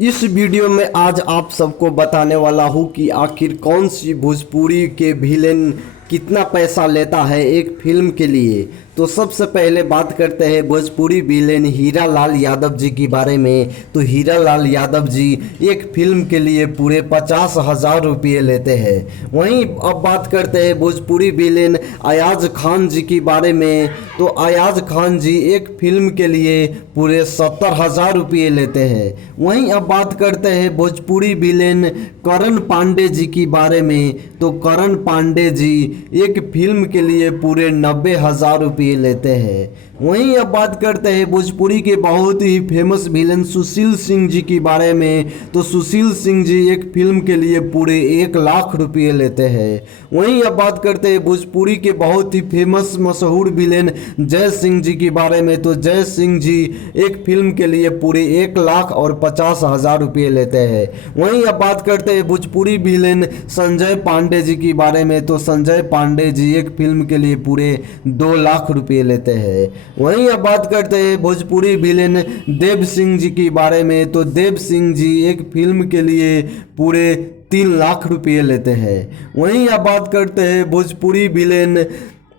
इस वीडियो में आज आप सबको बताने वाला हूँ कि आखिर कौन सी भोजपुरी के विलेन कितना पैसा लेता है एक फिल्म के लिए। तो सबसे पहले बात करते हैं भोजपुरी विलेन हीरा लाल यादव जी के बारे में। तो हीरा लाल यादव जी एक फिल्म के लिए पूरे 50,000 रुपये लेते हैं। वहीं अब बात करते हैं भोजपुरी विलेन अयाज खान जी के बारे में। तो अयाज खान जी एक फिल्म के लिए पूरे 70,000 रुपये लेते हैं। वहीं अब बात करते हैं भोजपुरी विलेन करण पांडे जी के बारे में। तो करण पांडे जी एक फिल्म के लिए पूरे 90,000 रुपये लेते हैं। वहीं अब बात करते हैं भोजपुरी के बहुत ही फेमस विलेन सुशील सिंह जी के बारे में। तो सुशील सिंह जी एक फिल्म के लिए पूरे 1,00,000 रुपये लेते हैं। वहीं अब बात करते हैं भोजपुरी के बहुत ही फेमस मशहूर विलेन जय सिंह जी के बारे में। तो जय सिंह जी एक फिल्म के लिए पूरे 1,50,000 रुपये लेते हैं। वहीं अब बात करते हैं भोजपुरी विलेन संजय पांडे जी के बारे में। तो संजय पांडे जी एक फिल्म के लिए पूरे 2,00,000 रुपये लेते हैं। वहीं अब बात करते हैं भोजपुरी विलेन देव सिंह जी के बारे में। तो देव सिंह जी एक फिल्म के लिए पूरे 3,00,000 रुपये लेते हैं। वहीं अब बात करते हैं भोजपुरी विलेन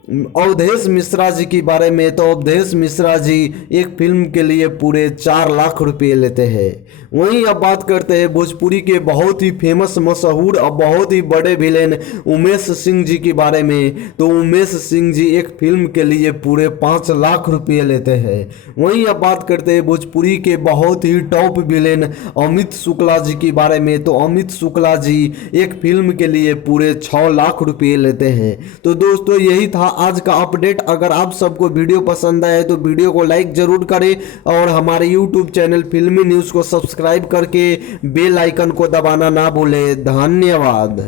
अवधेश मिश्रा जी के बारे में। तो अवधेश मिश्रा जी एक फिल्म के लिए पूरे 4,00,000 रुपये लेते हैं। वहीं अब बात करते हैं भोजपुरी के बहुत ही फेमस मशहूर और बहुत ही बड़े विलेन उमेश सिंह जी के बारे में। तो उमेश सिंह जी एक फिल्म के लिए पूरे 5,00,000 रुपये लेते हैं। वहीं अब बात करते हैं भोजपुरी के बहुत ही टॉप विलेन अमित शुक्ला जी के बारे में। तो अमित शुक्ला जी एक फिल्म के लिए पूरे 6,00,000 रुपये लेते हैं। तो दोस्तों यही था आज का अपडेट। अगर आप सबको वीडियो पसंद आए तो वीडियो को लाइक जरूर करें और हमारे यूट्यूब चैनल फिल्मी न्यूज़ को सब्सक्राइब करके बेल आइकन को दबाना ना भूलें। धन्यवाद।